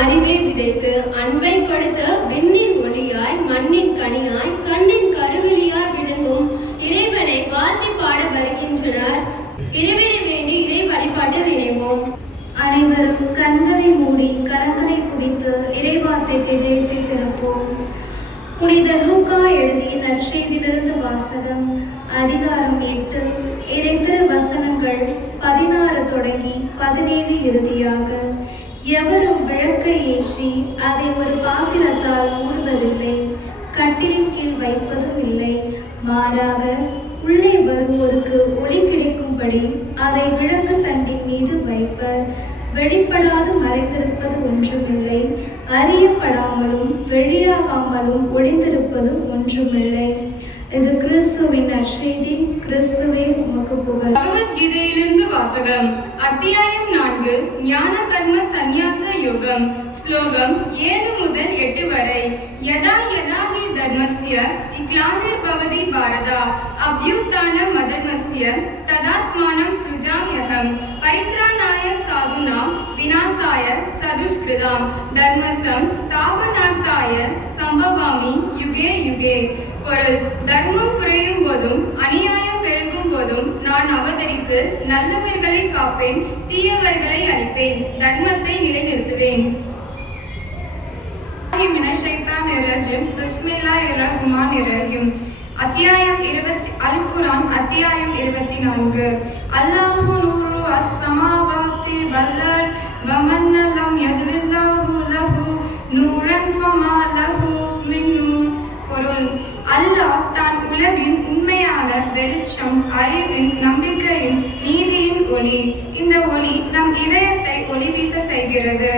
அறிவை விதைத்து அன்பை கொடுத்த விண்ணின் ஒளியாய் மண்ணின் கனியாய் கண்ணின் கருவிலியாய் விளங்கும் இறைவனை வாழ்த்தி பாட வருகின்றனர். இறைவனை வேண்டி இறை வழிபாட்டில் இணைவோம். அனைவரும் கண்களை மூடி கரங்களை குவித்து இறைவார்த்தைக்கு இதயத்தை திறப்போம். புனித லூக்கா எழுதிய நற்செய்தியிலிருந்து வாசகம். அதிகாரம் 8, இறைத்திரு வசனங்கள் 16 தொடங்கி 17 இறுதியாக. எவரும் விளக்கை ஏற்றி அதை ஒரு பாத்திரத்தால் மூடுவதில்லை, கட்டிலின் கீழ் வைப்பதும் இல்லை. மாறாக உள்ளே வருவோருக்கு ஒளி கிடைக்கும்படி அதை விளக்கு தண்டின் மீது வைப்பர். வெளிப்படாது மறைத்திருப்பது ஒன்றுமில்லை, அறியப்படாமலும் வெளியாகாமலும் ஒளிந்திருப்பது ஒன்றுமில்லை. இது கிறிஸ்துவின் நற்செய்தி. கிறிஸ்துவே உமக்கு புகழ். பகவத்கீதையிலிருந்து வாசகம். அத்தியாயம் 4, ஞான கர்ம சந்நியாச யோகம். ஸ்லோகம் 7 முதல் 8 வரை. யதா யதா ஹி தர்மஸ்ய க்லானிர்பவதி பாரதா அப்யுத்தானம் அதர்மஸ்ய ததாத்மானம் ஸ்ருஜாம்யஹம் பரித்ராணாய சாதுனாம் விநாசாய சதுஷ்கிருதாம் தர்மசம் ஸ்தாபனார்த்தாய சம்பவாமி யுகே யுகே. பொருள்: தர்மம் குறையும் போதும் அநியாயம் பெருகும் போதும் நான் அவதரித்து நல்லவர்களை காப்பேன், தீயவர்களை அழிப்பேன், தர்மத்தை நிலைநிறுத்துவேன். அத்தியாயம் 20. அல் குர்ஆன் அத்தியாயம் 24. அல்லாஹு நூரு அஸ்ஸமாவாத்தி வல்லர் வமன் லம் யஜ்லில்லாஹு லஹு நூரன் ஃபமா லஹு மின் நூர். பொருள்: அல்லாஹ் தான் உலகின் உண்மையான வெளிச்சம், அறிவின், நம்பிக்கையின், நீதியின் ஒளி. இந்த ஒளி நம் இதயத்தை ஒளி வீச செய்கிறது.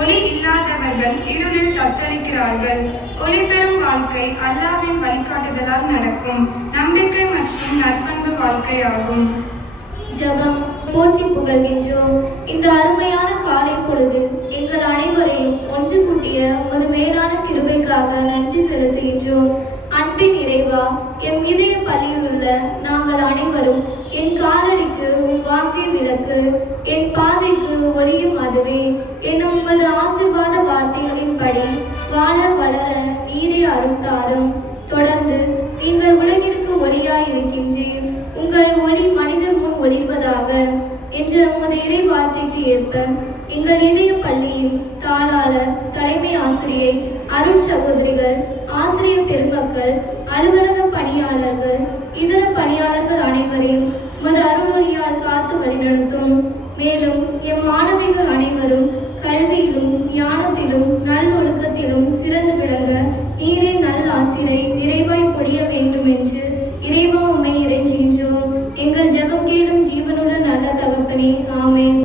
ஒளி இல்லாதவர்கள் இருளில் தத்தளிக்கிறார்கள். ஒளி பெறும் வாழ்க்கை அல்லாஹ்வின் வழிகாட்டுதலால் நடக்கும் நம்பிக்கை மற்றும் நற்பண்பு வாழ்க்கையாகும். ஜெபம். போற்றி புகழ்கின்றோம். இந்த அருமையான காலை பொழுதில் எங்கள் அனைவரையும் ஒன்று கூட்டிய ஒரு மேலான கிருபைக்காக நன்றி செலுத்துகின்றோம். அன்பின் இறைவா, எம் இதய பள்ளியில் உள்ள நாங்கள் அனைவரும் என் காலடிக்கு உம் வாக்கை விளக்கு, என் பாதைக்கு ஒளியும் அதுவே என்னும் உமது ஆசீர்வாத வார்த்தைகளின்படி வாழ வளர நீரே அருள் தாரும். தொடர்ந்து நீங்கள் உலகிற்கு ஒளியாய் இருக்கின்றீர், உங்கள் ஒளி மனிதர் முன் ஒளிர்வதாக என்ற உமது இறை வார்த்தைக்கு ஏற்ப எங்கள் இதய பள்ளியின் தாளாளர், தலைமை ஆசிரியை, அருள் சகோதரிகள், ஆசிரியர் பெருமக்கள், அலுவலக பணியாளர்கள், இதர பணியாளர்கள் அனைவரையும் உமது அருளொளியால் காத்து வழிநடத்தும். மேலும் எம் மாணவிகள் அனைவரும் கல்வியிலும் ஞானத்திலும் நல்லொழுக்கத்திலும் சிறந்து விளங்க நீரே நல் ஆசிரை நிறைவாய் பொழிய வேண்டும் என்று இறைவா உம்மை இறைஞ்சுகின்றோம். எங்கள் ஜெபம் கேளும் ஜீவனுள்ள நல்ல தகப்பனே, ஆமென்.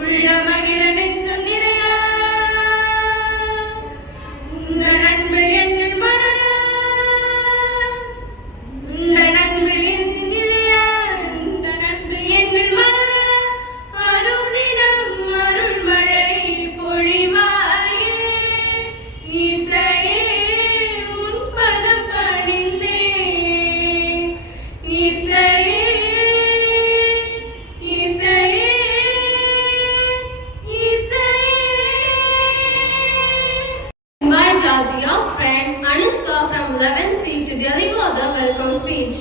உள்ள மகிழ நெஞ்சம் நிறைய உங்கள் அன்பு என்னில் மலர உங்கள் அன்பில் என்னில் நிலைய உங்கள் அன்பு என்னில் மலர அருதினம் அருள்மழை பொழிவாயே இசையே உன் பதம் பணிந்தே இசையே இசையே Invite our dear friend Anushka from 11C to deliver the welcome speech.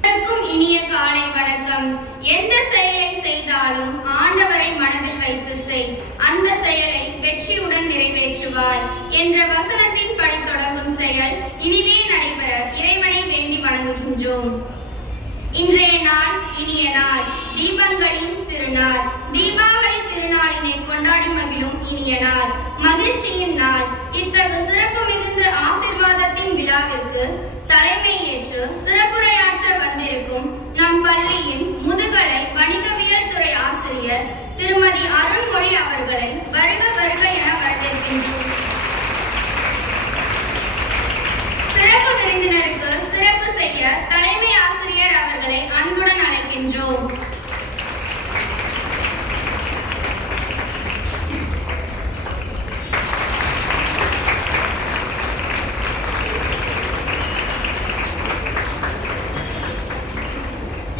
அனைவருக்கும் இனிய காலை வணக்கம். எந்த செயலை செய்தாலும் ஆண்டவரை மனதில் வைத்து செய், அந்த செயலை வெற்றியுடன் நிறைவேற்றுவாய் என்ற வசனத்தின் படி தொடங்கும் செயல் இனிதே நடைபெற இறைவனை வேண்டி வணங்குகின்றோம். இன்றைய நாள் இனிய நாள், தீபங்களின் திருநாள். தீபாவளி திருநாளினை கொண்டாடி மகிழும் இனிய நாள், மகிழ்ச்சியின் நாள். இத்தகு சிறப்பு மிகுந்த ஆசீர்வாதத்தின் விழாவிற்கு தலைமை ஏற்று சிறப்புரையாற்ற வந்திருக்கும் நம் பள்ளியின் முதுகலை வணிகவியல் துறை ஆசிரியர் திருமதி அருண்மொழி அவர்களை வருக வருக என வரவேற்கின்றோம். சிறப்பு விருந்தினருக்கு சிறப்பு செய்ய தலைமை ஆசிரியர் அவர்களை அன்புடன் அழைக்கின்றோம்.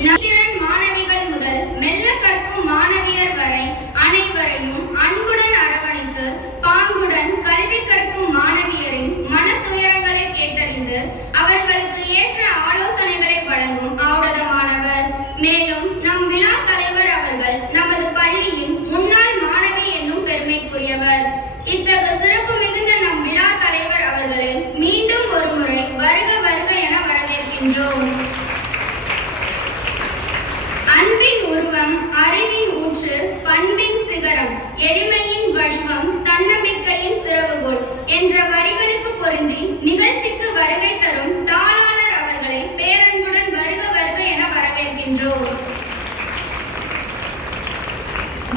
நத்திரன் மாணவிகள் முதல் மெல்ல கற்கும் மாணவியர் வரை அனைவரையும் அன்புடன் அரவணைத்து பாங்குடன் கல்வி கற்கும் மாணவியரின் மனத்துயரங்களை கேட்டறிந்து அவர்களுக்கு ஏற்ற ஆலோசனைகளை வழங்கும் ஔடதமானவர். மேலும் நம் விழா தலைவர் அவர்கள் நமது பள்ளியின் முன்னாள் மாணவி என்னும் பெருமைக்குரியவர். இத்தகு சிறப்பு மிகுந்த நம் விழா தலைவர் அவர்களை மீண்டும் ஒரு முறை வருக வருக என வரவேற்கின்றோம். அன்பின் உருவம், அறிவின் ஊற்று, பண்பின் சிகரம், எளிமையின் வடிவம், தன்னம்பிக்கையின் திறவுகோல் என்ற வரிகளுக்கு பொருந்தி நிகழ்ச்சிக்கு வருகை தரும் தாளாளர் அவர்களை பேரன்புடன் வருக வருக என வரவேற்கின்றோம்.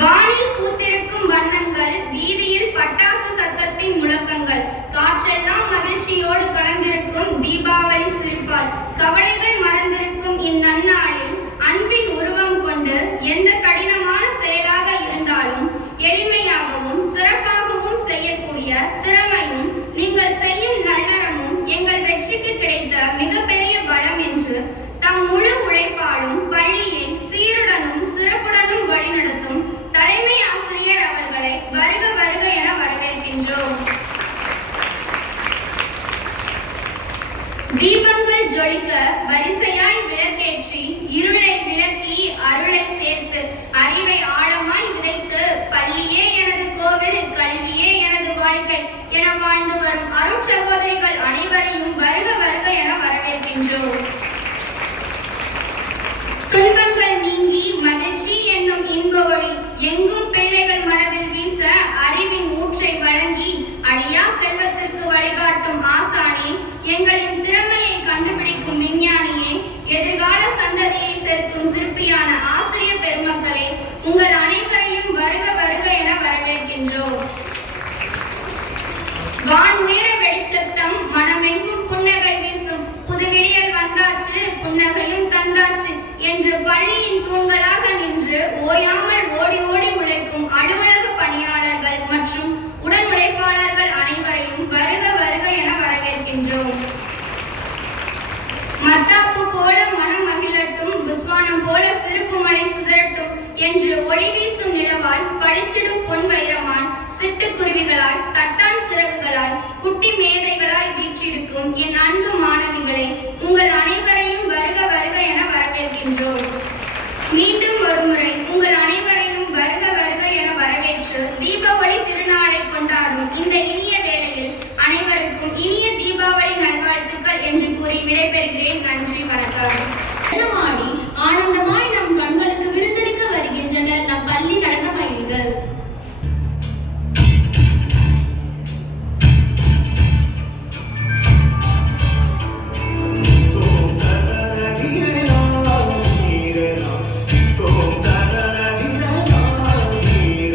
வானில் பூத்திருக்கும் வண்ணங்கள், வீதியில் பட்டாசு சத்தத்தின் முழக்கங்கள், காற்றெல்லாம் மகிழ்ச்சியோடு கலந்திருக்கும் தீபாவளி சிரிப்பால் கவலைகள் மறந்திருக்கும் இந்நன்னாளில் அன்பின் உருவம் கொண்டு எந்த கடினமான செயலாக இருந்தாலும் எளிமையாகவும் சிறப்பாகவும் செய்யக்கூடிய திறமையும் நீங்கள் செய்யும் நல்லறமும் எங்கள் வெற்றிக்கு கிடைத்த மிகப்பெரிய பலம் என்று தம் முழு உழைப்பாலும் பள்ளியை சீருடனும் சிறப்புடனும் வழிநடத்தும் தலைமை ஆசிரியர் அவர்களை வருக வருக என வரவேற்கின்றோம். தீபங்கள் ஜொலிக்க வரிசையாய் விளக்கேற்றி இருளை விளக்கி அருளை சேர்த்து அறிவை ஆழமாய் விதைத்து பள்ளியே எனது கோவில், கல்வியே எனது வாழ்க்கை என வாழ்ந்து வரும் அருட்சகோதரிகள் அனைவரையும் வருக வருக என வரவேற்கின்றோம். துன்பங்கள் நீங்கி மகிழ்ச்சி என்னும் இன்ப ஒளி எங்கும் பிள்ளைகள் மனதில் வீச அறிவின் ஊற்றை வழங்கி அழியா செல்வத்திற்கு வழிகாட்டும் ஆசானே, எங்களின் திறமையை கண்டுபிடிக்கும் விஞ்ஞானியே, எதிர்கால சந்ததியை சேர்க்கும் சிற்பியான ஆசிரிய பெருமக்களே, உங்கள் அனைவரையும் வருக வருக என வரவேற்கின்றோம். வான் உயர வெடிச்சத்தம், மனமெங்கும் புன்னகை வீசும், புது விடியல் வந்தாச்சு, புன்னகையும் தந்தாச்சு என்று பள்ளியின் தூண்களாக நின்று ஓயாமல் ஓடி ஓடி உழைக்கும் அலுவலக பணியாளர்கள் மற்றும் உடன் உழைப்பாளர்கள் அனைவரையும் வருக வருக என வரவேற்கின்றோம். மத்தாப்பு போல மனம் மகிழட்டும், புஸ்வானம் போல சிரிப்பு மலை சிதறட்டும் என்று ஒளி வீசும் நிலவாய், பளிச்சிடும் பொன் வைரமாய், சிட்டுக்குருவிகளாய், தட்டான் சிறகுகளாய், குட்டி மேதைகளாய் வீற்றிருக்கும் என் அன்பு மாணவிகளே, உங்கள் அனைவரையும் வருக வருக என வரவேற்கின்றோம். மீண்டும் ஒருமுறை உங்கள் அனைவரையும் வருக வருக என வரவேற்று தீபாவளி திருநாளை கொண்டாடும் இந்த இனிய வேளையில் அனைவருக்கும் இனிய தீபாவளி நல்வாழ்த்துக்கள் என்று கூறி விடைபெறுகிறேன். நன்றி, வணக்கம். நடனமாடி ஆனந்தமாய் நம் கண்களுக்கு விருந்தளிக்க வருகின்றனர் நம் பள்ளி நடன பயில்கள். Thank you.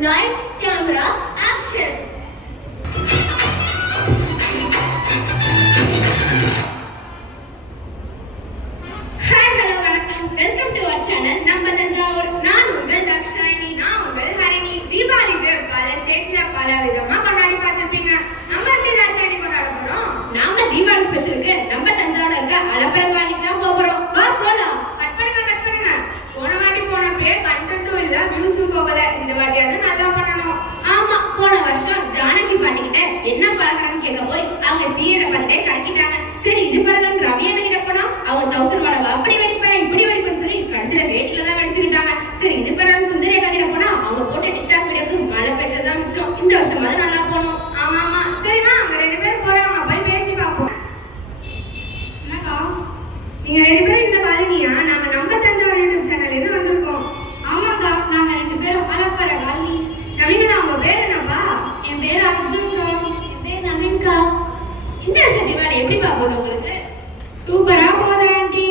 Lights, camera, action. Hi hello வணக்கம், வெல்கம் டு அவர் சேனல் நம்ம தஞ்சாவூர். நான் உங்கள் தக்ஷாயினி. நான் உங்கள் ஹரிணி. தீபாவளிக்கு பல ஸ்டேட்ஸ்ல பல விதமா கொண்டாடி பார்த்திருப்பீங்க. நம்ம ஏதாச்சும் என்ன கொண்டாட போறோம்? நாம தீபாவளி ஸ்பெஷலுக்கு நம்ம தஞ்சாவூர்ல இருக்க அலப்பரங்காலிக்கு தான் போறோம். வா போலாம். கட் பண்ணுங்க. போன வாட்டி போனப்பே கண்டென்ட்டும் இல்ல, வியூஸும் போகல. இந்த வாட்டியாவது நல்லா பண்ணணும். ஆமா, போன வருஷம் ஜானகி பாட்டிக்கிட்ட என்ன பலகாரம்னு கேட்க போய் அவங்க சீரியலை பார்த்துட்டே கறக்கிட்டாங்க. சரி இது பரவாயில்ல, ரவி அண்ணன் கிட்ட போனா அவங்க 1000 வடவா அப்படி வெடிப்பேன் இப்படி வெடிப்பேன்னு சொல்லி கடைசியில வேட்டில தான் வெடிச்சுக்கிட்டாங்க. சரி இது பரவாயில்ல, சுந்தரி அக்கா கிட்ட போனா அவங்க போட்ட டிக்டாக் வீடியோக்கு மழை பெஞ்சதான் மிச்சம். இந்த வருஷமாவது நல்லா போனோம். ஆமா சரிமா, அங்க 2 பேரும் போறாங்க, போய் பேசி பார்ப்போம். என்னக்கா நீங்க 2 பேரும் இந்த காலனியா? நாங்க நம்ம தஞ்சாவூர் யூடியூப் சேனல்ல இருந்து வந்திருக்கோம். ஆமாக்கா, நாங்க 2 பேரும் அலப்பற காலனி. நவீனா, உங்க பேர் என்னப்பா? என் பேர் அர்ஜுன்கா. என் பேர் நவீன்கா. இந்த வருஷம் தீபாவளி எப்படிப்பா போகுது உங்களுக்கு? சூப்பரா போகுது ஆண்டி.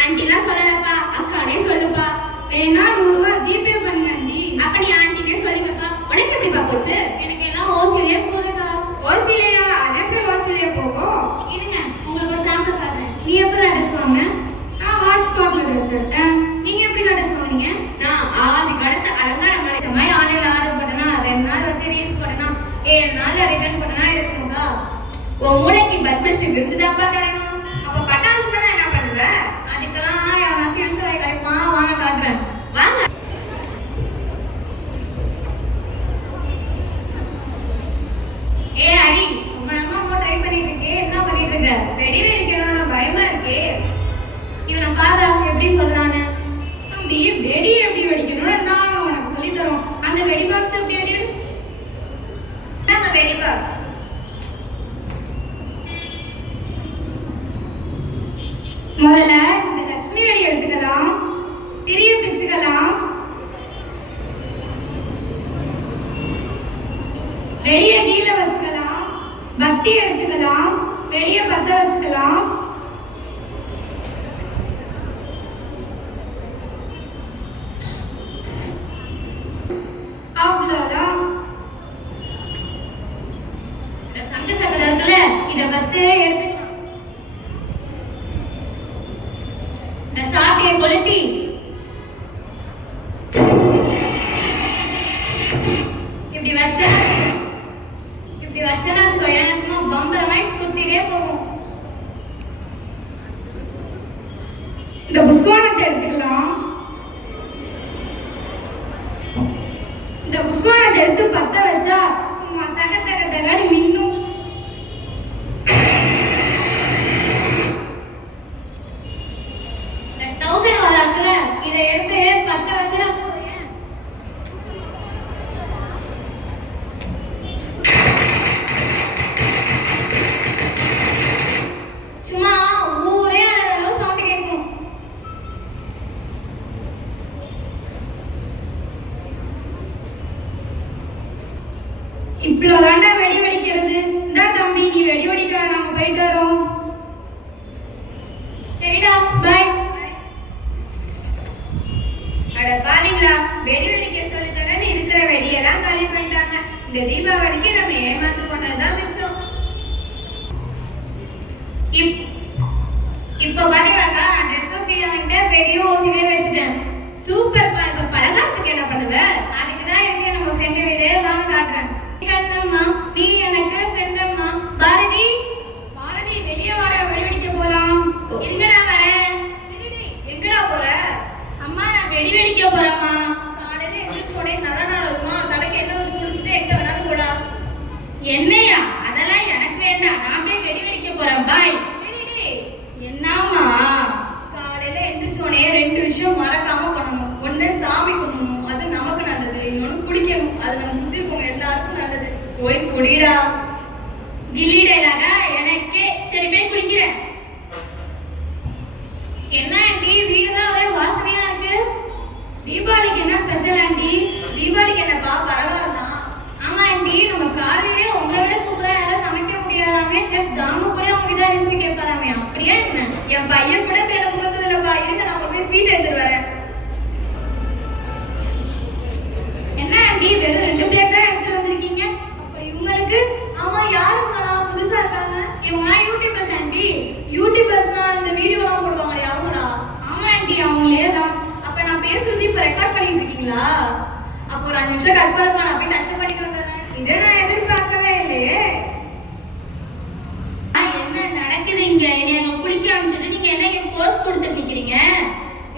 ஆண்டிலாம் சொல்லலப்பா, அக்கானே சொல்லுப்பா. வேணா 100 ரூபாய் ஜிபே பண்ணு ஆண்டி. அப்ப நீ ஆண்டினே சொல்லுங்கப்பா. உனக்கு எப்படிப்பா போச்சு? எனக்கு எல்லாம் ஓசிலே போகுதுக்கா. ஓசிலையா? அது எப்படி ஓசிலையா போகும்? இருங்க, உங்களுக்கு ஒரு சாம்பிள் காட்டுறேன். நீ எப்படி அட்ரஸ் வாங்க? நான் ஹாட்ஸ்பாட்ல ட்ரெஸ் எடுத்தேன். நீங்க எப்படி அட்ரஸ் வாங்குனீங்க? நான் ஆதி காலத்து அலங்கார மலை. இந்த மாதிரி ஆன்லைன்ல ஆர்டர் பண்ணனா 2 நாள் வச்சு ரீல்ஸ் போட்டனா 7 நாள்ல ரிட்டர்ன் பண்ணனா இருக்குங்களா? உன் மூளைக்கு பத்மஸ்ரீ விருதுதான்ப்பா தரணும். அப்ப பட்டாசுலாம் என்ன பண்ணுவ? அதுக்கெல்லாம் எவனாச்சும் இன்ஸ்டா கிடைப்பான், வாங்க காட்டுறேன். வாங்க. ஹரி, ரொம்ப நேரமா ட்ரை பண்ணிட்டு இருக்கே, என்ன பண்ணிட்டு இருக்க? வெடி வெடிக்கணும்னு பயமா இருக்கே. இவனை பாரு எப்படி சொல்றானே. தம்பி, வெடி எப்படி வெடிக்கணும்னு நாங்க உனக்கு சொல்லி தரோம். அந்த வெடி பாக்ஸ் எப்படி வெடி எடு? அந்த வெடி பாக்ஸ் முதல்ல இந்த லட்சுமி வெடி எடுத்துக்கலாம், திரிய பிச்சுக்கலாம், வெடிய கீழே வச்சுக்கலாம், பத்தி எடுத்துக்கலாம், வெடிய பத்த வச்சுக்கலாம். அவ்வளோதான். இந்த சங்கு சக்கரம் இருக்குல்ல, இதை ஃபர்ஸ்ட் எடுத்துக்கலாம். இந்த சாப்பிட்டிய கொளுத்தி இப்படி வச்சேன்னா வச்சுக்கோயேன், சும்மா பம்பரமாய் சுத்திட்டே போகும். இந்த புஸ்வானத்தை எடுத்துக்கலாம். இந்த புஸ்வானத்தை எடுத்து பத்த வச்சா சும்மா தக தக தகன்னு மின்னும். இந்த 1000 வாலா இருக்குல்ல, இதை எடுத்து பத்த வச்சேன்னா வச்சுக்கோயேன், சும்மா ஊரே அளவு சவுண்ட் கேட்கும். இவ்வளோதாண்டா வெடி வெடிக்கிறது. இந்தா தம்பி, நீ வெடி வெடிக்க, நாங்க போயிட்டு வரோம். சரிடா, பை. அட பாவீங்களா, வெடி வெடிக்க சொல்லி தரேன்னு இருக்கிற வெடியெல்லாம் காலி பண்ணிட்டாங்க. இந்த தீபாவளிக்கு நம்ம ஏமாத்து கொண்டதுதான் மிச்சம். இப்போ பாத்தீங்களாக்கா, நான் ட்ரெஸ் ஃப்ரீ வாங்கிட்டு வெடியும் ஓசிலே வச்சுட்டேன். சூப்பர்ப்பா. இப்ப பலகாரத்துக்கு என்ன பண்ணுவ? அதுக்கு தான் இருக்கே நம்ம ஃப்ரெண்டு வீடு, வாங்க காட்டுறேன். கண்ணம்மா, நீ எனக்கு ஃப்ரெண்டம்மா. பாரதி, வெளியே வாடா, வெடி வெடிக்க போலாம். இருங்கடா வரேன். எங்கடா போற? அம்மா, நான் வெடி வெடிக்க போறேம்மா. காலையில எந்திரிச்சோடனே நல்ல நாள் வருமா, தலைக்கு எண்ணெய் வச்சு குளிச்சுட்டு எங்க வேணாலும் போடா. என்னையா? அதெல்லாம் எனக்கு வேண்டாம். நான் போய் வெடி வெடிக்க போறேன். பாய். என்னம்மா? காலையில எந்திரிச்சோடனே 2 விஷயம் மறக்காம பண்ணணும். ஒண்ணு சாமி கும்பிடணும், அது நமக்கு நல்லது. இன்னொன்னு குடிக்கணும், அது நம்ம சுத்தி இருக்கவங்க எல்லாருக்கும் நல்லது. போய் குடிடா. கில்லி டைலாகா? எனக்கே. சரி, போய் குளிக்கிறேன். என்ன ஆண்டி, வீடுலாம் ஒரே வாசனையா இருக்கு? தீபாவளிக்கு என்ன ஸ்பெஷல் ஆண்டி? தீபாவளிக்கு என்னப்பா, பலகாரம் தான். ஆமா ஆண்டி, நம்ம காலையிலே உங்களை விட சூப்பரா யாரும் சமைக்க முடியாதாமே. செஃப் தாமு கூட உங்ககிட்ட ரெசிபி கேட்பாராமே, அப்படியா என்ன? என் பையன் கூட தேட முகத்தது இல்லப்பா. இருங்க, நான் போய் ஸ்வீட் எடுத்துட்டு வரேன். என்ன ஆண்டி, வெறும் அதேதான். அப்ப நான் பேசுறது இப்ப ரெக்கார்ட் பண்ணிட்டு இருக்கீங்களா? அப்போ ஒரு 5 நிமிஷம் கட் பண்ணுப்பா, நான் போய் டச் பண்ணிட்டு வந்துடுறேன். இதை நான் எதிர்பார்க்கவே இல்லையே. என்ன நடக்குது இங்க? என்னை அங்க குளிக்க அமைச்சிட்டு நீங்க என்ன இங்க போஸ்ட் கொடுத்துட்டு நிக்கிறீங்க?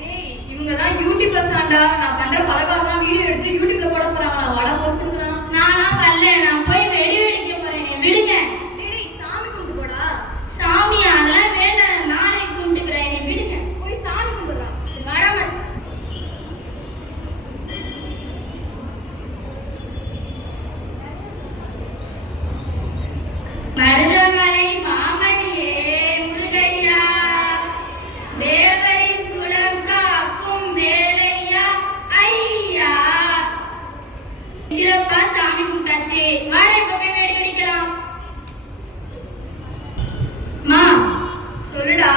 ஏய், இவங்க தான் யூடியூபர்ஸ் ஆண்டா. நான் பண்ற பலகாரம்லாம் வீடியோ எடுத்து யூடியூப்ல போட போறாங்களா? வாடா போஸ்ட் கொடுக்குறான். நான்லாம் வரல, நான் போய் வெடி வெடிக்க போறேன். என்னை விடுங்க. டேய், சாமி கும்பிட்டு போடா. சாமியா? அதெல்லாம் வேண்டாம், நானே கும்பிட்டுக்கிறேன். என்னை விடுங்க. போய் சாமி கும்பிடுறான். மேடம் மருதமலை மாமணியே முருகையா, தேவரின் குலம் காக்கும் வேலையா ஐயா. சிறப்பா சாமி கும்பிட்டாச்சு, வாடா இப்ப போய் வெடி வெடிக்கலாம். மா சொல்லுடா.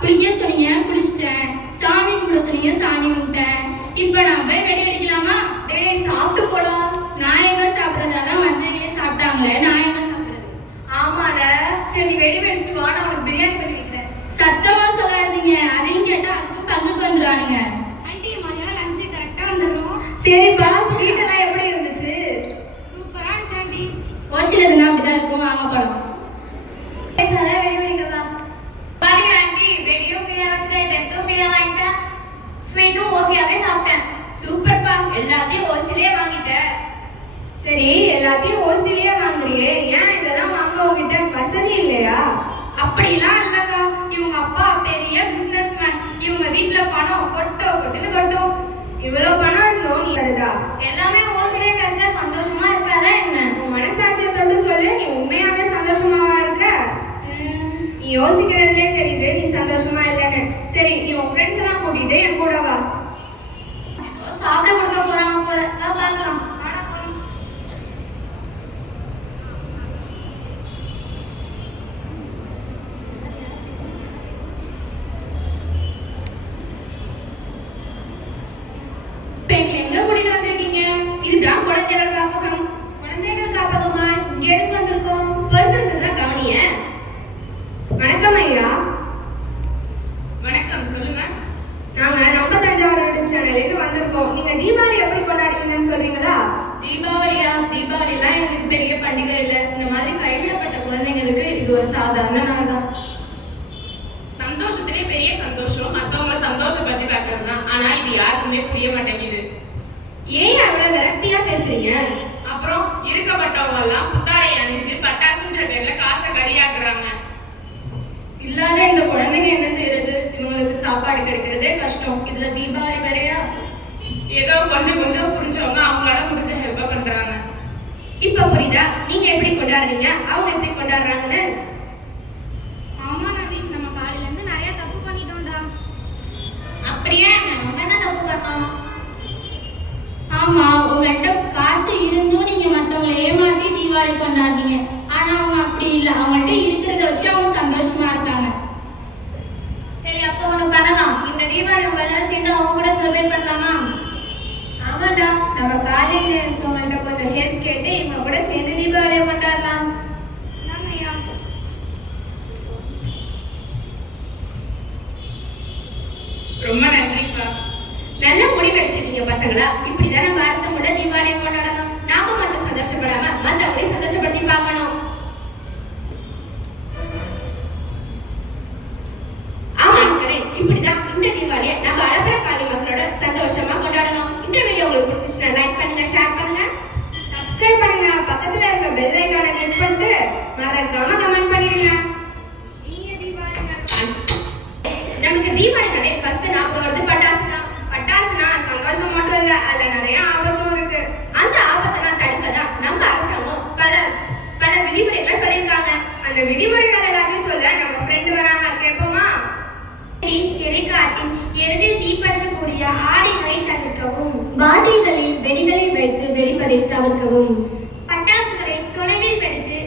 குளிக்க சொன்னீங்க, குளிச்சிட்டேன். சாமி கும்பிட சொன்னீங்க, சாமி கும்பிட்டேன். இப்ப நான் போய் வெடி வெடிக்கலாமா? டேய், சாப்பிட்டு போடா. நான் எங்க சாப்பிடறதாதான் வந்தவங்க சாப்பிட்டாங்களே, நான் எங்க சாப்பிடுறது? ஆமாடா. சரி, நீ வெடி வெடிச்சிட்டு வா, நான் உனக்கு பிரியாணி பண்ணி வைக்கிறேன். சத்தமா சொல்லாதீங்க, அதையும் கேட்டா அதுக்கும் பங்குக்கு வந்துடுவானுங்க. ஆண்டி மதியானம் லஞ்சு கரெக்டா வந்துடும். சரிப்பா, ஸ்வீட் எல்லாம் எப்படி இருந்துச்சு? சூப்பரா இருந்துச்சு ஆண்டி. ஓசிலதுன்னா அப்படிதான் இருக்கும், வாங்க போலாம். வெடி வெடிக்கலாம். பாருங்க ஆண்டி, வெடியும் ஃப்ரீயா வச்சுட்டேன், ட்ரெஸ்ஸும் ஃப்ரீயா வாங்கிட்டேன், ஸ்வீட்டும் ஓசியாவே சாப்பிட்டேன். சூப்பர்ப்பா, எல்லாத்தையும் ஓசிலே வாங்கிட்டேன். சரி, எல்லாத்தையும் ஓசிலியே வாங்குறியே, ஏன் இதெல்லாம் வாங்க உங்ககிட்ட வசதி இல்லையா? அப்படிலாம் இல்லக்கா, இவங்க அப்பா பெரிய பிசினஸ்மேன். இவங்க வீட்ல பணம் கொட்டுன்னு கொட்டும். இவ்வளவு பணம் இருந்தோம் நீ வருதா? எல்லாமே ஓசிலே கிடைச்சா சந்தோஷமா இருக்காதா என்ன? உன் மனசாட்சியை தொட்டு சொல்லு, நீ உண்மையாவே சந்தோஷமாவா இருக்க? நீ யோசிக்கிறதுலே தெரியுது நீ சந்தோஷமா இல்லைன்னு. சரி, நீ உன் ஃப்ரெண்ட்ஸ் எல்லாம் கூட்டிட்டு என் கூட வா. ஏதோ சாப்பிட கொடுக்க போறாங்க போல, வா பார்க்கலாம். வாடா போலாம். எங்க கூட்டிட்டு வந்திருக்கீங்க? இதுதான் குழந்தைகள் காப்பகம். குழந்தைகள் காப்பகமா? இங்க எதுக்கு வந்திருக்கோம்? பொறுத்திருந்ததா கவனிய. வணக்கம் ஐயா. வணக்கம், சொல்லுங்க. நாங்க நம்ம தஞ்சாவூர் யூடியூப் சேனல்லேருந்து வந்திருக்கோம். நீங்க தீபாவளி எப்படி கொண்டாடுவீங்கன்னு சொல்றீங்களா? தீபாவளியா? தீபாவளிலாம் எங்களுக்கு பெரிய பண்டிகை இல்லை. இந்த மாதிரி கைவிடப்பட்ட குழந்தைங்களுக்கு இது ஒரு சாதாரண நாள் தான். சந்தோஷத்திலே பெரிய சந்தோஷம் மற்றவங்களை சந்தோஷப்படுத்தி பார்க்கறது தான். ஆனா இது யாருக்குமே புரிய மாட்டேங்குது. ஏன் அவ்வளவு விரக்தியா பேசுறீங்க? அப்புறம் இருக்கப்பட்டவங்க எல்லாம் புத்தாடை அணிஞ்சு பட்டாசுன்ற பேர்ல காசை கரியாக்குறாங்க. இல்லாத இந்த குழந்தைங்க என்ன செய்யறது? இவங்களுக்கு சாப்பாடு கிடைக்கிறதே கஷ்டம், இதுல தீபாவளி வேறையா? ஏதோ கொஞ்சம் கொஞ்சம் புரிஞ்சவங்க அவங்களால முடிஞ்ச ஹெல்ப்பா பண்றாங்க. இப்ப புரியுதா நீங்க எப்படி கொண்டாடுறீங்க, அவங்க எப்படி கொண்டாடுறாங்கன்னு? ஆமா நவீன், நம்ம காலையில இருந்து நிறைய தப்பு பண்ணிட்டோம்டா. அப்படியே நம்ம என்ன தப்பு பண்ணோம்? ஆமா, உங்கள்கிட்ட காசு இருந்தும் நீங்க மத்தவங்களை ஏமாத்தி தீபாவளி கொண்டாடுறீங்க. ஆனா அவங்க அப்படி இல்லை, அவங்கள்ட்ட இருக்கிறத வச்சு அவங்க சந்தோஷமா இருக்காங்க. சரி, அப்போ ஒண்ணு பண்ணலாம். இந்த தீபாவளி உங்க எல்லாரும் சேர்ந்து அவங்க கூட செலிப்ரேட் பண்ணலாமா? ஆமாடா, நம்ம காலையில இருக்கவங்கள்ட்ட கொஞ்சம் ஹெல்ப் கேட்டு இவங்க கூட சேர்ந்து தீபாவளியை கொண்டாடலாம். ஐயா, ரொம்ப நன்றிப்பா. நல்ல முடிவு எடுத்துட்டீங்க பசங்களா. இப்படிதானே பாரதம் உள்ள தீபாவளியை கொண்டாடணும். நாம மட்டும் சந்தோஷப்படாம மத்தவங்களையும் சந்தோஷப்படுத்தி பார்க்கணும். ஆமா மக்களே, இப்படிதான் இந்த தீபாவளியை நம்ம அளப்பற காலி மக்களோட சந்தோஷமா கொண்டாடணும். இந்த வீடியோ உங்களுக்கு பிடிச்சிருச்சுன்னா லைக் பண்ணுங்க, ஷேர் பண்ணுங்க, சப்ஸ்கிரைப் பண்ணுங்க, பக்கத்துல இருக்க பெல் ஐகானை கிளிக் பண்ணிட்டு மறக்காம கமெண்ட் பண்ணிடுங்க. நமக்கு தீபாவளினாலே ஃபர்ஸ்ட் ஞாபகம் வருது பட்டாசு தான். பட்டாசுனா சந்தோஷம் மட்டும் இல்ல, அதுல நிறைய ஆபத்தும் இருக்கு. அந்த ஆபத்தை தடுக்கதான் நம்ம அரசாங்கம் பல பல விதிமுறைகளை சொல்லியிருக்காங்க. அந்த விதிமுறைகள் எல்லாத்தையும் சொல்ல நம்ம ஃப்ரெண்டு வராங்க, கேட்போமா? திரைக்காட்டின் எளிதில் தீப்பற்றக்கூடிய ஆடைகளை தவிர்க்கவும், பாட்டில்களில் வெடிகளை வைத்து வெடிப்பதை தவிர்க்கவும், பட்டாசுகளை தொலைவில் வெடித்து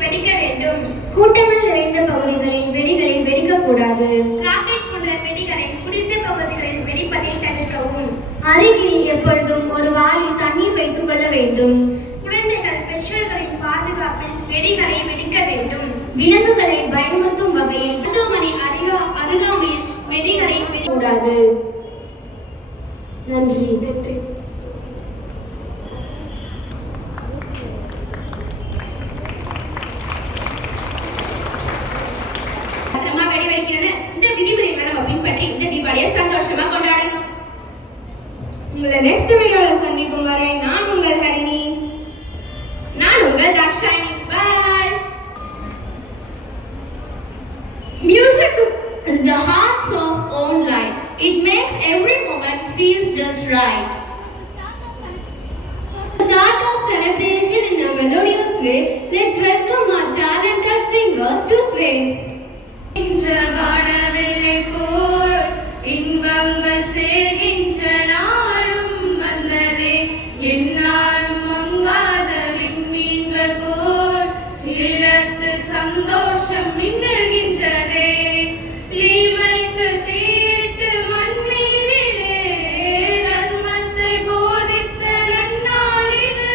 வெடிக்க வேண்டும், கூட்டங்கள் நிறைந்த பகுதிகளில் வெடிகளை வெடிக்கக்கூடாது, ராக்கெட் போன்ற வெடிகளை குடிசை பகுதிகளில் வெடிப்பதை தவிர்க்கவும், அருகில் எப்பொழுதும் ஒரு வாளி தண்ணீர் வைத்துக் கொள்ள வேண்டும், குழந்தைகள் பெற்றோர்களின் பாதுகாப்பில் வெடிகளை வெடிக்க வேண்டும், விலங்குகளை பயமுறுத்தும் வகையில் மருத்துவமனை அருகாமையில் வெடிகளை வெடிக்கூடாது. நன்றி. பத்திரமா வெடி வெடிக்கணும்னு இந்த விதிமுறைகளை நம்ம பின்பற்றி இந்த தீபாவளியை சந்தோஷமா கொண்டாடணும். உங்களை நெக்ஸ்ட் வீடியோல சந்திக்கும் வரை நான் உங்கள் ஹரிணி. நான் உங்கள் தாக்ஷாயினி. பாய். Music is the heart's of own life. It makes every moment feels just right. To start our celebration in a melodious way, let's welcome our talented singers to sway. இன்பங்கள் சேர்கின்ற நாளும் வந்ததே, என்னாலும் மங்காத விண்மீன்கள் போல் இல்லத்தில் சந்தோஷம் மின்னுகின்றதே. தீமைக்கு தீட்டு மண்மீதிலே தர்மத்தை போதித்த நன்னாள் இது.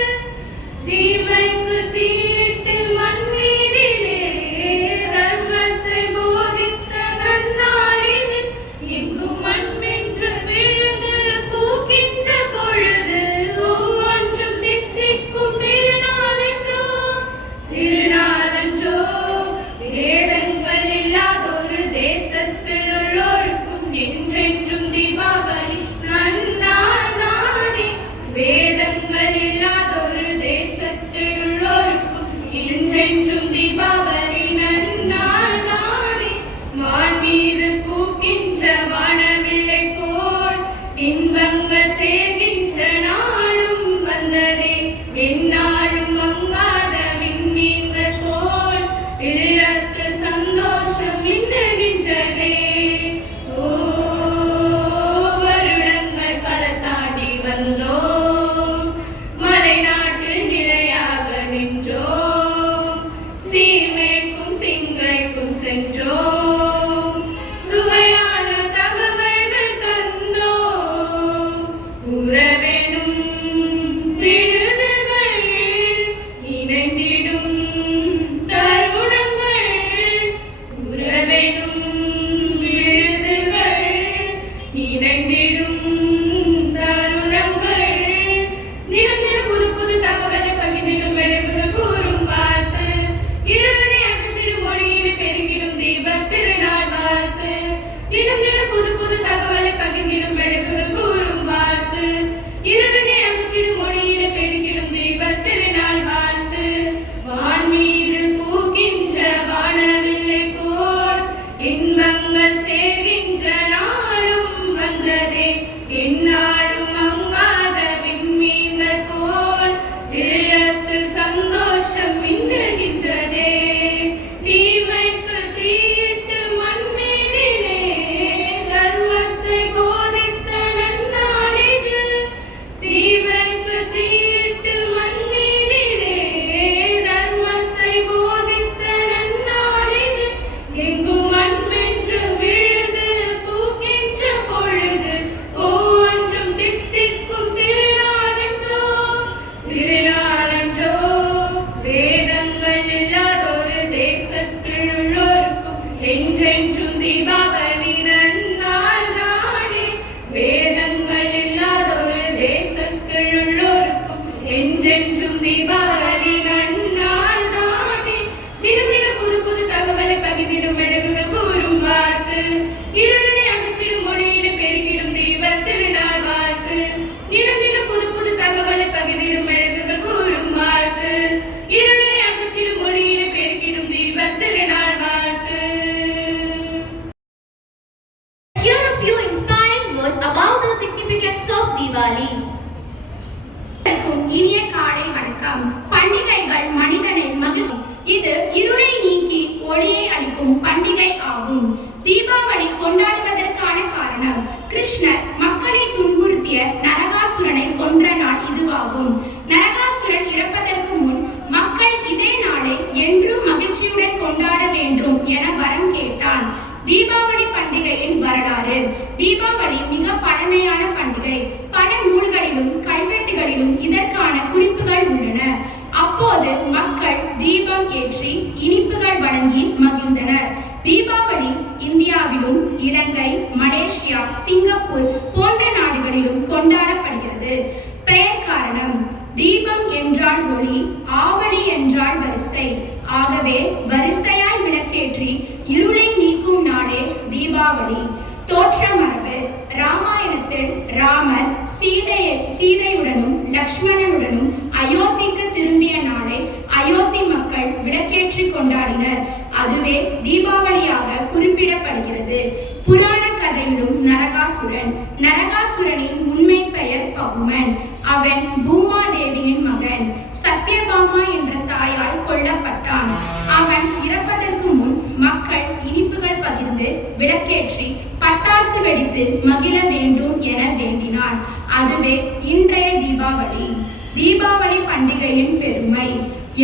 தீமைக்கு தீட்டு மண்மீதிலே தர்மத்தை போதித்த நன்னாள் இது. எங்கும் மண்மென்று விழுது பூக்கின்ற பொழுது ஒவ்வொன்றும் தித்திக்கும் திருநாளன்றோ, திருநாளன்றோ. வேதங்கள் இல்லாதொரு தேசத்தில் உள்ளோருக்கும் என்றென்றும் தீபாவளி நன்னாள் தானே. வேதங்கள் இல்லாதொரு தேசத்தில் உள்ளோருக்கும் என்றென்றும் தீபாவளி நன்னாள் தானே. வான் மீது பூக்கின்ற வானவில்லை போல் இன்பங்கள் சேர்கின்ற நாளும் வந்ததே. எந்நாளும் மங்காத விண்மீன்கள் போல் இல்லத்தில் சந்தோஷம் மின்னுகின்றதே. ஓ, வருடங்கள் பல தாண்டி வந்தோம், மலைநாட்டு நிலையாக நின்றோம், சீமைக்கும் சிங்கைக்கும் சென்றோம், சுவையான தகவல்கள் தந்தோம். உறவெனும் விழுதுகள் இணைந்திடும் தருணங்கள், உறவெனும் விழுதுகள் இணைந்திடும் தருணங்கள். தினம் தினம் புது புது தகவலை பகிர்ந்திடும் மெழுகுகள் கூறும் பார்த்து, இருளனை அகற்றிடும் மொழியினை பெருகிடும் தீபத் திருநாள் வாழ்த்து. தினம் தினம் புது புது தகவலை பகிர்ந்திடும் மெழுகுகள் கூறும் பார்த்து, இருளனை அகற்றிடும் மொழியினை பெருகிடும் தீபத் திருநாள் வாழ்த்து. வான் மீது பூக்கின்ற வானவில்லை போல் இன்பங்கள் சேர்கின்ற நாளும் வந்ததே. எந்நாளும் மங்காத விண்மீன்கள் போல் இல்லத்தில் சந்தோஷம் மின்னுகின்றதே. தீமைக்கு தீட்டு மண்மீதிலே தர்மத்தை போதித்த நன்னாள் இது. தீமைக்கு தீட்டு மண்மீதிலே தர்மத்தை போதித்த நன்னாள் இது. எங்கும் மண்மென்று விழுது பூக்கின்ற பொழுது ஒவ்வொன்றும் தித்திக்கும் திருநாளன்றோ, திருநாளன்றோ. வேதங்கள் இல்லாதொரு தேசத்தில் உள்ளோருக்கும் என்றென்றும் தீபாவளி நன்னாள் தானே. வேதங்கள் இல்லாதொரு தேசத்தில் உள்ளோருக்கும் என்றென்றும் தீபாவளி நன்னாள் தானே. தினம் தினம் புது புது தகவலை பகிர்ந்திடும் மெழுகுகள் கூறும் வார்த்து, இருளனை அகற்றிடும் மொழியினை பெருகிடும் தீபத் திருநாள் வாழ்த்து. தினம் தினம் புது புது தகவலை பகிர்ந்திடும் மெழுகுகள் கூறும் வார்த்து, இருளனை அகற்றிடும் மொழியினை பெருகிடும் தீபத் திருநாள் வாழ்த்து. Here are a few inspiring words about the significance of Diwali. இனிய காலை வணக்கம். பண்டிகைகள் மனிதனை மகிழ்ச்சி, இது இருளை நீக்கி ஒளியை அளிக்கும் பண்டிகை ஆகும். தீபாவளி கொண்டாடுவதற்கான காரணம், கிருஷ்ணர் மக்களை துன்புறுத்திய நரகாசுரனை கொன்ற நாள் இதுவாகும். நரகாசுரன் இறப்பதற்கு முன் மக்கள் இதே நாளை என்றும் மகிழ்ச்சியுடன் கொண்டாட வேண்டும் என வரம் கேட்டான். தீபாவளி பண்டிகையின் வரலாறு. தீபாவளி மிக பழமையான பண்டிகை. பல நூல்களிலும் கல்வெட்டுகளிலும் இதற்கான குறிப்புகள் உள்ளன. அப்போது மக்கள் தீபம் ஏற்றி இனிப்புகள் வழங்கி மகிழ்ந்தனர். தீபாவளி இந்தியாவிலும் இலங்கை, மலேசியா, சிங்கப்பூர் என்றால் ஒளி, ஆவடி என்றால் வரிசை. ஆகவே வரிசையாய் விளக்கேற்றி இருளை நீக்கும் நாளே தீபாவளி. தோற்ற மரபு: ராமாயணத்தில் ராமர் சீதையுடனும் லக்ஷ்மணனுடனும் அயோத்திக்கு திரும்பிய நாளை அயோத்தி மக்கள் விளக்கேற்றி கொண்டாடினர். அதுவே தீபாவளியாக குறிப்பிடப்படுகிறது. புராண கதையிலும் நரகாசுரனின் உண்மை பெயர் பவுமன். அவன் பூமாதேவியின் மகன். சத்யபாமா என்ற தாயால் கொல்லப்பட்டான். அவன் இறப்பதற்கு முன் மக்கள் இனிப்புகள் பகிர்ந்து விளக்கேற்றி பட்டாசு வெடித்து மகிழ வேண்டும் என வேண்டினான். அதுவே இன்றைய தீபாவளி. தீபாவளி பண்டிகையின் பெருமை: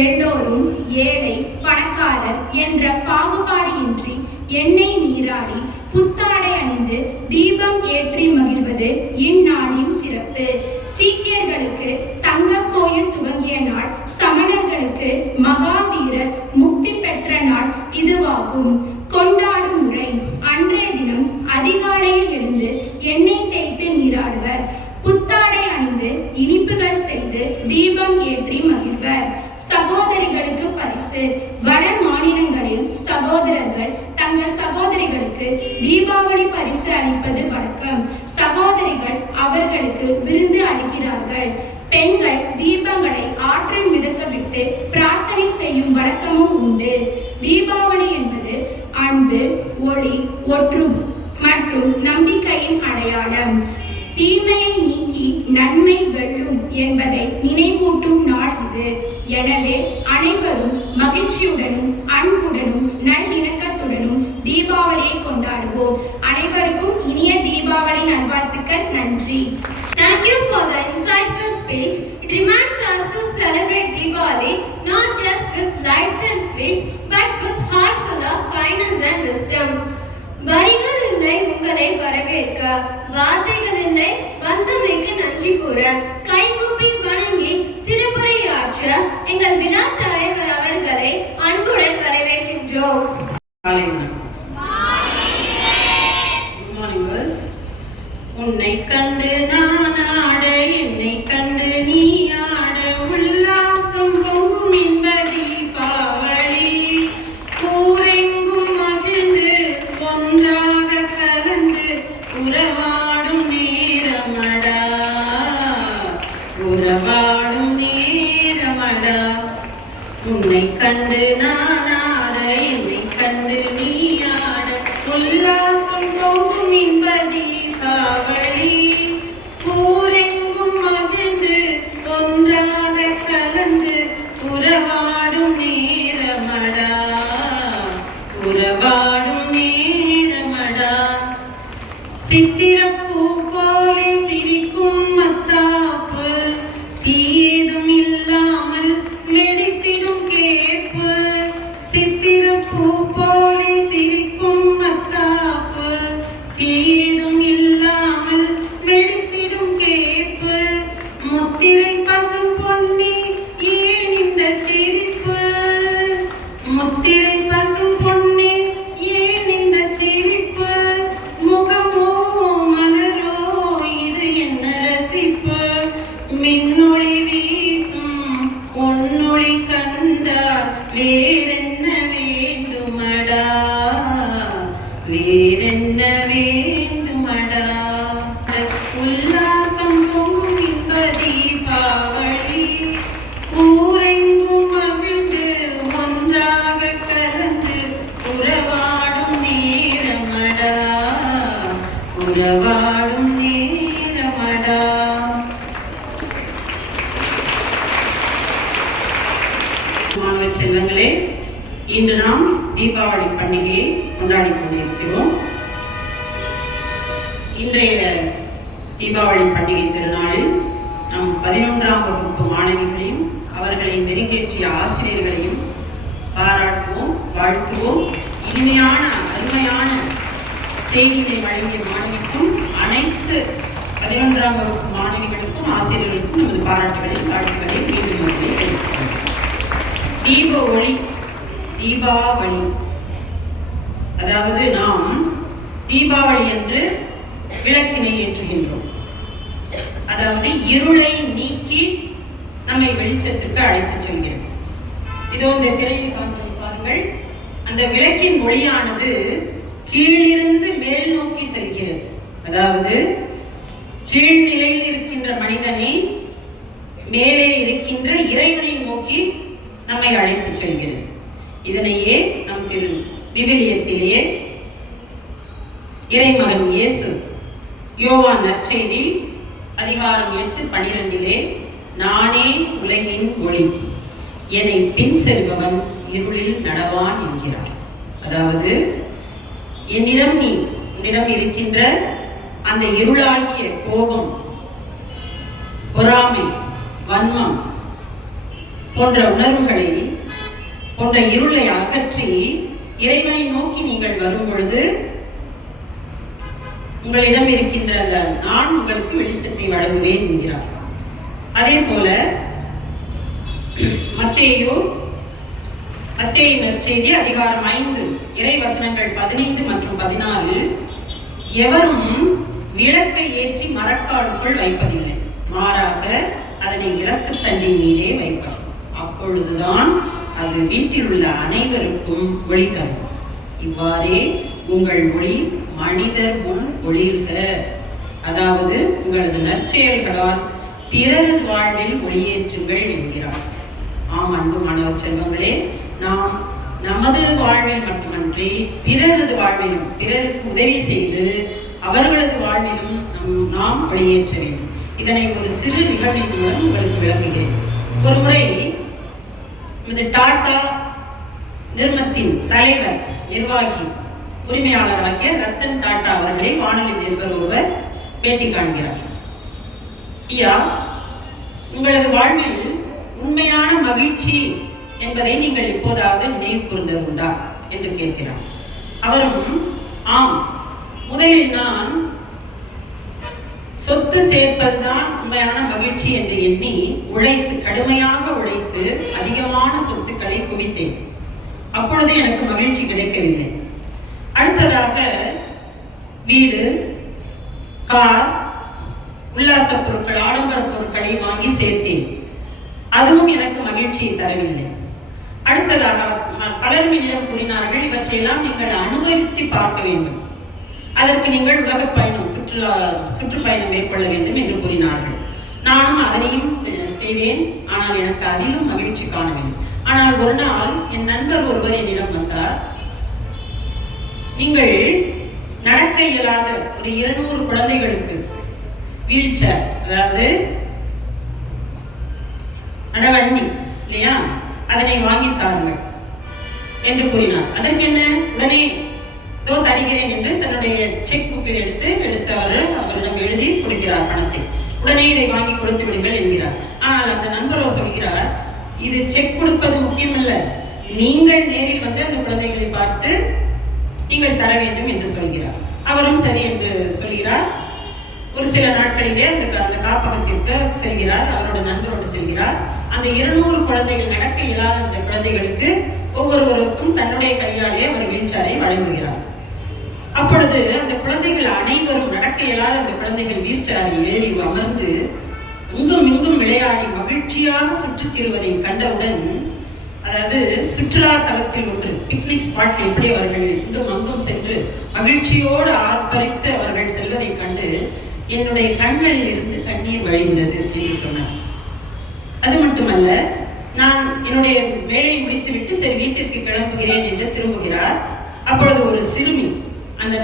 எல்லோரும் ஏழை பணக்காரர் என்ற பாகுபாடு இன்றி எண்ணெய் நீராடி புத்தாடை அணிந்து தீபம் ஏற்றி மகிழ்வது இந்நாளின் சிறப்பு. சீக்கியர்களுக்கு தங்க கோயில் துவங்கிய நாள், சமணர்களுக்கு மகாவீரர் முக்தி பெற்ற நாள் இதுவாகும். கொண்டாடும் முறை: அன்றைய தினம் அதிகாலையில் எழுந்து எண்ணெய் தேய்த்து நீராடுவர். புத்தாடை அணிந்து இனிப்புகள் செய்து தீபம் ஏற்றி மகிழ்வர். சகோதரிகளுக்கு பரிசு: வட மாநிலங்களில் சகோதரர்கள் தங்கள் சகோதரிகளுக்கு தீபாவளி பரிசு அளிப்பது வழக்கம். சகோதரிகள் அவர்களுக்கு விருந்து அளிக்கிறார்கள். பெண்கள் தீபங்களை ஆற்றில் மிதக்கவிட்டு பிரார்த்தனை செய்யும் வழக்கமும் உண்டு. தீபாவளி என்பது அன்பு, ஒளி, ஒற்றுமை மற்றும் நம்பிக்கையின் அடையாளம். தீமையை நீக்கி நன்மை வெல்லும் என்பதை நினைவூட்டும் நாள் இது. எனவே அனைவரும் மகிழ்ச்சியுடனும் அன்புடனும் நல்லிணக்கத்துடனும் தீபாவளியை கொண்டாடுவோம். அனைவருக்கும் இனிய தீபாவளி நல்வாழ்த்துக்கள். நன்றி. Thank you for the insightful speech. It reminds us to celebrate Diwali not just with lights and sweets, but with heart full of kindness and wisdom. வரிகள் இல்லை உங்களை வரவேற்க, வார்த்தைகள் இல்லை வந்தமைக்கு நன்றி கூற, கைகூப்பி வணங்கி சிறப்புரையாற்ற எங்கள் விழா தலைவர் அவர்களை அன்புடன் வரவேற்கின்றோம். உன்னை கண்டு நான் ஆட, என்னை கண்டு நீ ஆட, உல்லாசம் பொங்கும் இன்ப தீபாவளி. ஊரெங்கும் மகிழ்ந்து ஒன்றாக கலந்து உறவாடும் நேரமடா, உறவாடும் நேரமடா. உன்னை கண்டு நான் ஆட, என்னை கண்டு நீ ஆட, உல்லாசம் பொங்கும் இன்ப தீபாவளி. ஊரெங்கும் மகிழ்ந்து ஒன்றாக கலந்து உறவாடும் நேரமடா, உறவாடும் நேரமடா. சித்திரப்பூ போலே சிரிக்கும் மத்தாப்பு, தீதும் இல்லாமல் வெடித்திடும் கேப்பு. சித்திரப்பூ போலே சிரிக்கும் மத்தாப்பு, தீதும் இல்லாமல் வெடித்திடும் கேப்பு. முத்திரை பசும் பொன்னி ஏன் இந்த சிரிப்பு, முத்திரை பசும் பொன்னி ஏன் இந்த சிரிப்பு. முகமோ மலரோ இது என்ன ரசிப்பு, மின்னொளி வீசும் பொன்னொளி கண்டால் வேறென்ன வேண்டுமடா, வேறென்ன வேண்டுமடா. உல்லாசம் பொங்கும் இன்ப தீபாவளி. ஊரெங்கும் மகிழ்ந்து ஒன்றாக கலந்து உறவாடும் நேரமடா, உறவாடும் நேரமடா. மாணவ செல்வங்களே, இன்று நாம் தீபாவளி பண்டிகையை கொண்டாடி கொண்டிருக்கிறோம். இன்றைய தீபாவளி பண்டிகை திருநாளில் நம் 11ஆம் வகுப்பு மாணவிகளையும் அவர்களை மெருகேற்றிய ஆசிரியர்களையும் பாராட்டுவோம், வாழ்த்துவோம். இனிமையான அருமையான செய்திகளை வழங்கிய மாணவிக்கும் அனைத்து 11ஆம் வகுப்பு மாணவிகளுக்கும் ஆசிரியர்களுக்கும் நமது பாராட்டுகளையும் வாழ்த்துக்களை மீண்டும் தீப ஒளி, தீபாவளி. அதாவது நாம் தீபாவளி என்று விளக்கினை ஏற்றுகின்றோம். அதாவது இருளை நீக்கி நம்மை வெளிச்சத்திற்கு அழைத்து செல்கிறது. இதோ இந்த திரையை பாருங்கள். அந்த விளக்கின் ஒளியானது கீழிருந்து மேல் நோக்கி செல்கிறது. அதாவது கீழ்நிலையில் இருக்கின்ற மனிதனை மேலே இருக்கின்ற இறைவனை நோக்கி நம்மை அழைத்து செல்கிறது. இதனையே நம் விவிலியத்திலே இறைமகன் இயேசு யோவான் நற்செய்தி அதிகாரம் 8:12 நானே உலகின் ஒளி, என்னை பின் செல்பவன் இருளில் நடவான் என்கிறார். அதாவது உன்னிடம் இருக்கின்ற அந்த இருளாகிய கோபம், பொறாமை, வன்மம் போன்ற உணர்வுகளை போன்ற இருளை அகற்றி இறைவனை நோக்கி நீங்கள் வரும் பொழுது உங்களிடம் இருக்கின்ற அந்த நான் உங்களுக்கு வெளிச்சத்தை வழங்குவேன் என்கிறார். அதே போல மத்தேயு நற்செய்தி அதிகாரம் 5 இறை வசனங்கள் 15 மற்றும் 16 எவரும் விளக்கை ஏற்றி மரக்காலுக்குள் வைப்பதில்லை, மாறாக அதனை விளக்கு தண்டின் மீதே வைப்பார். அப்பொழுதுதான் அது வீட்டில் உள்ள அனைவருக்கும் ஒளி தரும். இவ்வாறே உங்கள் ஒளி மனிதர் முன் ஒளிர்க. அதாவது உங்களது நற்செயல்களால் பிறரது வாழ்வில் ஒளியேற்றுங்கள் என்கிறார். ஆம் அன்பு மாணவ செல்வங்களே, நாம் நமது வாழ்வில் மட்டுமன்றி பிறரது வாழ்விலும் பிறருக்கு உதவி செய்து அவர்களது வாழ்விலும் நாம் ஒளியேற்ற வேண்டும். இதனை ஒரு சிறு நிகழ்வின் மூலம் உங்களுக்கு விளக்குகிறேன். ஒரு முறை இந்த டாடா நிறுவனத்தின் தலைவர், நிர்வாகி, உரிமையாளராகிய ரத்தன் டாடா அவர்களை வானொலி நிருபர் ஒருவர் பேட்டி காண்கிறார். ஐயா, உங்களது வாழ்வில் உண்மையான மகிழ்ச்சி என்பதை நீங்கள் எப்போதாவது நினைவு கூர்ந்தது உண்டா என்று கேட்கிறார். அவரும் ஆம், முதலில் நான் சொத்து சேர்ப்பதுதான் உண்மையான மகிழ்ச்சி என்று எண்ணி கடுமையாக உழைத்து அதிகமான சொத்துக்களை குவித்தேன். அப்பொழுது எனக்கு மகிழ்ச்சி கிடைக்கவில்லை. அடுத்ததாக வீடு, கார், உல்லாச பொருட்கள், ஆடம்பர பொருட்களை வாங்கி சேர்த்தேன். அதுவும் எனக்கு மகிழ்ச்சியை தரவில்லை. அடுத்ததாக பலரும் என்னிடம் கூறினார்கள், இவற்றையெல்லாம் நீங்கள் அனுபவித்து பார்க்க வேண்டும், அதற்கு நீங்கள் உலக பயணம், சுற்றுப்பயணம் மேற்கொள்ள வேண்டும் என்று கூறினார்கள். நானும் அதனையும் செய்தேன். ஆனால் எனக்கு அதிலும் மகிழ்ச்சி காணவில்லை. ஆனால் ஒரு நாள் என் நண்பர் ஒருவர் என்னிடம் வந்தார். நீங்கள் நடக்க இயலாத ஒரு 200 குழந்தைகளுக்கு வீல் சேர், அதாவது நடவண்டி இல்லையா, அதனை வாங்கி தாருங்கள் என்று கூறினார். அதற்கு என்ன, உடனே தருகிறேன் என்று தன்னுடைய செக் புக்கில் எடுத்து அவரிடம் எழுதி கொடுக்கிறார் பணத்தை. உடனே இதை வாங்கி கொடுத்து விடுங்கள் என்கிறார். ஆனால் அந்த நண்பரோ சொல்கிறார், இது செக் கொடுப்பது முக்கியமல்ல, நீங்கள் நேரில் வந்து அந்த குழந்தைகளை பார்த்து நீங்கள் தர வேண்டும் என்று சொல்கிறார். அவரும் சரி என்று சொல்கிறார். ஒரு சில நாட்களிலே அந்த காப்பகத்திற்கு செல்கிறார். அவரோட நண்பரோடு செல்கிறார். அந்த 200 குழந்தைகள், நடக்க இயலாத அந்த குழந்தைகளுக்கு ஒவ்வொருவருக்கும் தன்னுடைய கையாலே அவர் வீல்சேரை வழங்குகிறார். அப்பொழுது அந்த குழந்தைகள் அனைவரும், நடக்க இயலாத அந்த குழந்தைகள் வீல்சேரில் ஏறி அமர்ந்து இங்கும் இங்கும் விளையாடி மகிழ்ச்சியாக சுற்றித் தீருவதை கண்டவுடன், அதாவது சுற்றுலா தலத்தில் ஒன்று பிக்னிக் ஸ்பாட் எப்படி அவர்கள் இங்கும் அங்கும் சென்று மகிழ்ச்சியோடு ஆர்ப்பரித்து அவர்கள் செல்வதை கண்டு என்னுடைய கண்களில் இருந்து கண்ணீர் வழிந்தது என்று சொன்னார். அது மட்டுமல்ல, நான் என்னுடைய வேலையை முடித்துவிட்டு சரி வீட்டிற்கு கிளம்புகிறேன் என்று திரும்புகிறார். அப்பொழுது ஒரு சிறுமி அந்த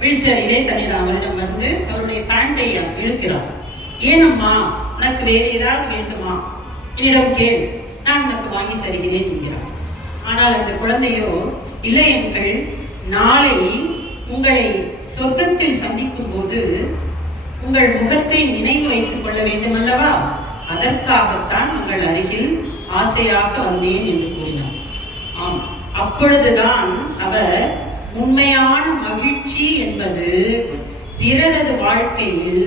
வீழ்ச்சேரியிலே தன்னிடம் அவரிடம் வந்து அவருடைய பேண்டை இழுக்கிறார். ஏனம்மா, உனக்கு வேறு ஏதாவது வேண்டுமா, என்னிடம் கேள், நான் உனக்கு வாங்கி தருகிறேன் என்கிறார். ஆனால் அந்த குழந்தையோ, இல்லை எங்கள், நாளை உங்களை சொர்க்கத்தில் சந்திக்கும் போது உங்கள் முகத்தை நினைவு வைத்துக் கொள்ள வேண்டும் அல்லவா, அதற்காகத்தான் உங்கள் அருகில் ஆசையாக வந்தேன் என்று கூறினார். ஆம், அப்பொழுதுதான் அவர் உண்மையான மகிழ்ச்சி என்பது பிறரது வாழ்க்கையில்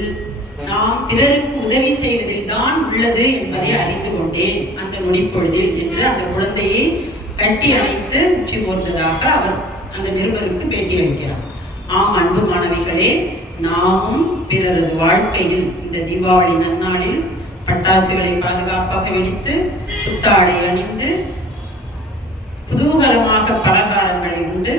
நாம் பிறருக்கு உதவி செய்வதில் தான் உள்ளது என்பதை அறிந்து கொண்டேன் அந்த நொடிப்பொழுதில் என்று அந்த குழந்தையை கட்டி அணைத்து உச்சி போர்ந்ததாக அவர் அந்த நிருபருக்கு பேட்டி அளிக்கிறார். ஆம் அன்பு மாணவிகளே, நாமும் பிறரது வாழ்க்கையில் இந்த தீபாவளி நன்னாளில் பட்டாசுகளை பாதுகாப்பாக வெடித்து புத்தாடை அணிந்து குதூகலமாக பலகாரங்களை உண்டு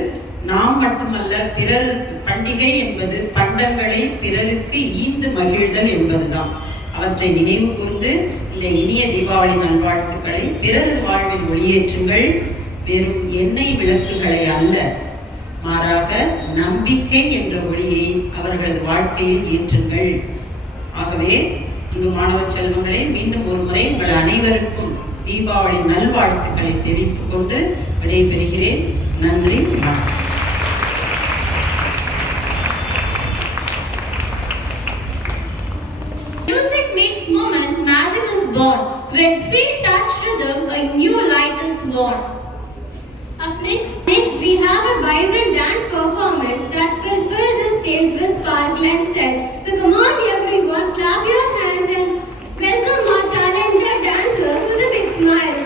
நாம் மட்டுமல்ல பிறருக்கு பண்டிகை என்பது பண்டங்களை பிறருக்கு ஈந்து மகிழ்தல் என்பதுதான். அவற்றை நினைவு கூர்ந்து இந்த இனிய தீபாவளி நல்வாழ்த்துக்களை பிறரது வாழ்வில் ஒளியேற்றுங்கள். வெறும் எண்ணெய் விளக்குகளை அல்ல, மாறாக நம்பிக்கை என்ற ஒளியை அவர்களது வாழ்க்கையில் ஏற்றுங்கள். ஆகவே இங்கு மாணவ செல்வங்களே, மீண்டும் ஒரு முறை உங்கள் அனைவருக்கும் தீபாவளி நல்வாழ்த்துக்களை தெரிவித்துக் கொண்டு விடைபெறுகிறேன். நன்றி, வணக்கம். Music makes moment, magic is born. When feet touch rhythm, a new light is born. Up next we have a vibrant dance performance that will fill the stage with sparkle and style. So come on everyone, clap your hands and welcome our talented dancers with a big smile.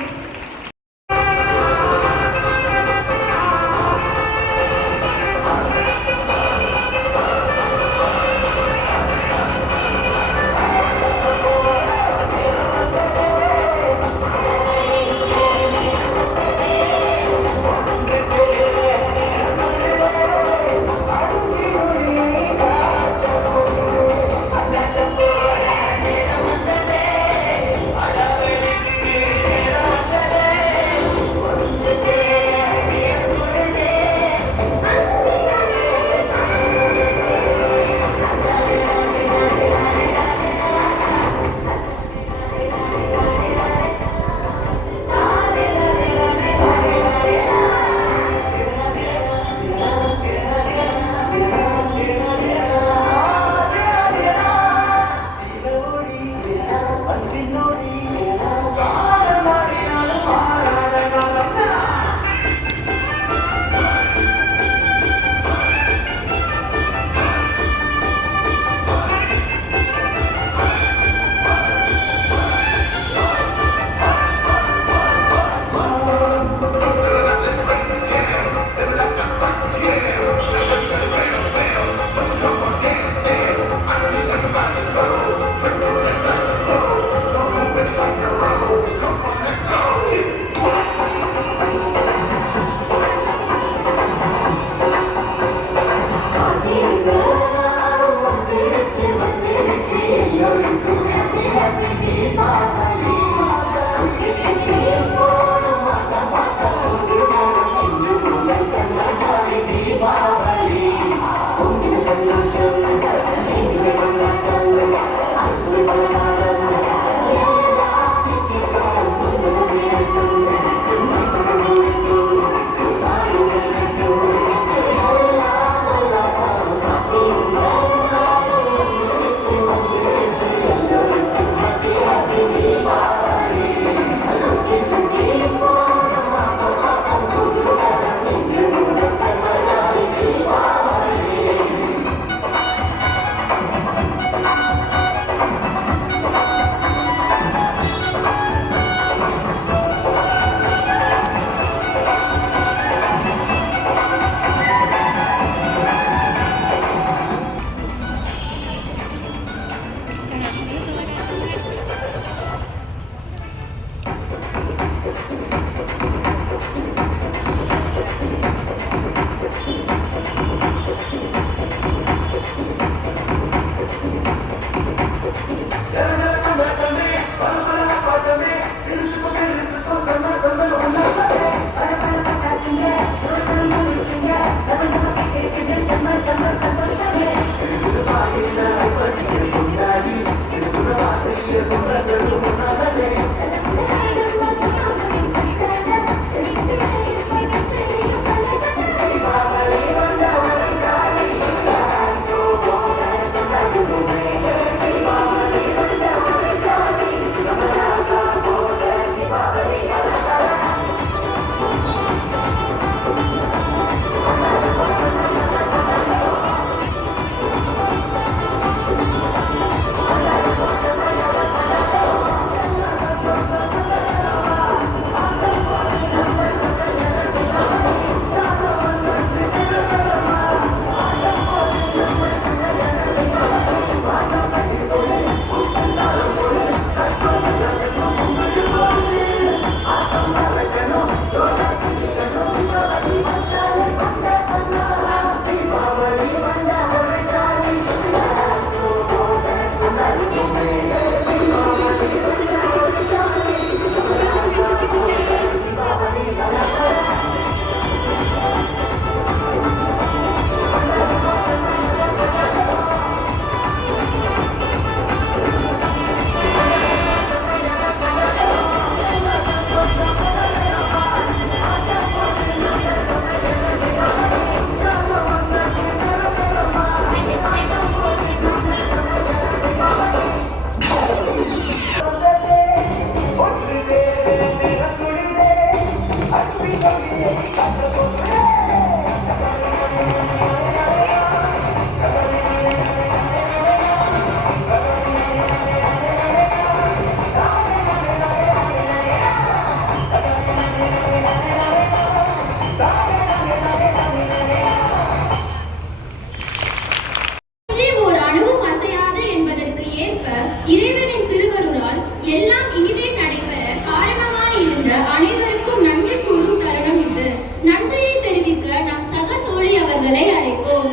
அனைவருக்கும் நன்றி கூறும் தருணம் இது. நன்றியை தெரிவிக்க நம் சக தோழி அவர்களை அழைப்போம்.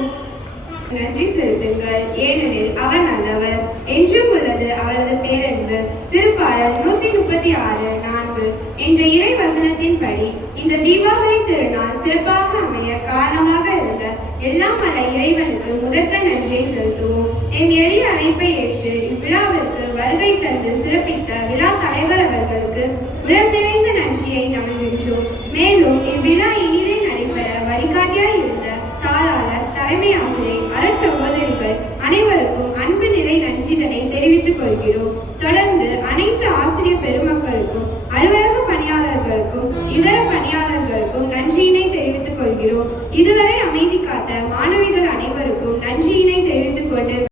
நன்றி செலுத்துங்கள், ஏனெனில் அவர் நல்லவர், என்றும் உள்ளது அவரது பேரன்பு. திருப்பாடல் 136:4 என்ற இறை வசனத்தின்படி இந்த தீபாவளி திருநாள் சிறப்பாக அமைய காரணமாக இருந்த எல்லாம் வல்ல இறைவனுக்கு முதற்க நன்றியை செலுத்துவோம். என் எளிய அழைப்பை ஏற்று இவ்விழாவிற்கு வருகை தந்து சிறப்பித்த விழா தலைவர் அவர்களுக்கு உளம் நிறைந்த நன்றியை நல்கின்றோம். மேலும் இவ்விழா இனிதே நடைபெற வழிகாட்டியாய் இருந்த தாளாளர், தலைமை ஆசிரியர், அறச்சகோதரிகள் அனைவருக்கும் அன்பு நிறை நன்றிகளை தெரிவித்துக் கொள்கிறோம். தொடர்ந்து அனைத்து ஆசிரியர் பெருமக்களுக்கும், அலுவலக பணியாளர்களுக்கும், இதர பணியாளர்களுக்கும் நன்றியினை தெரிவித்துக் கொள்கிறோம். இதுவரை அமைதி காத்த மாணவிகள் அனைவருக்கும் நன்றியினை தெரிவித்துக் கொண்டு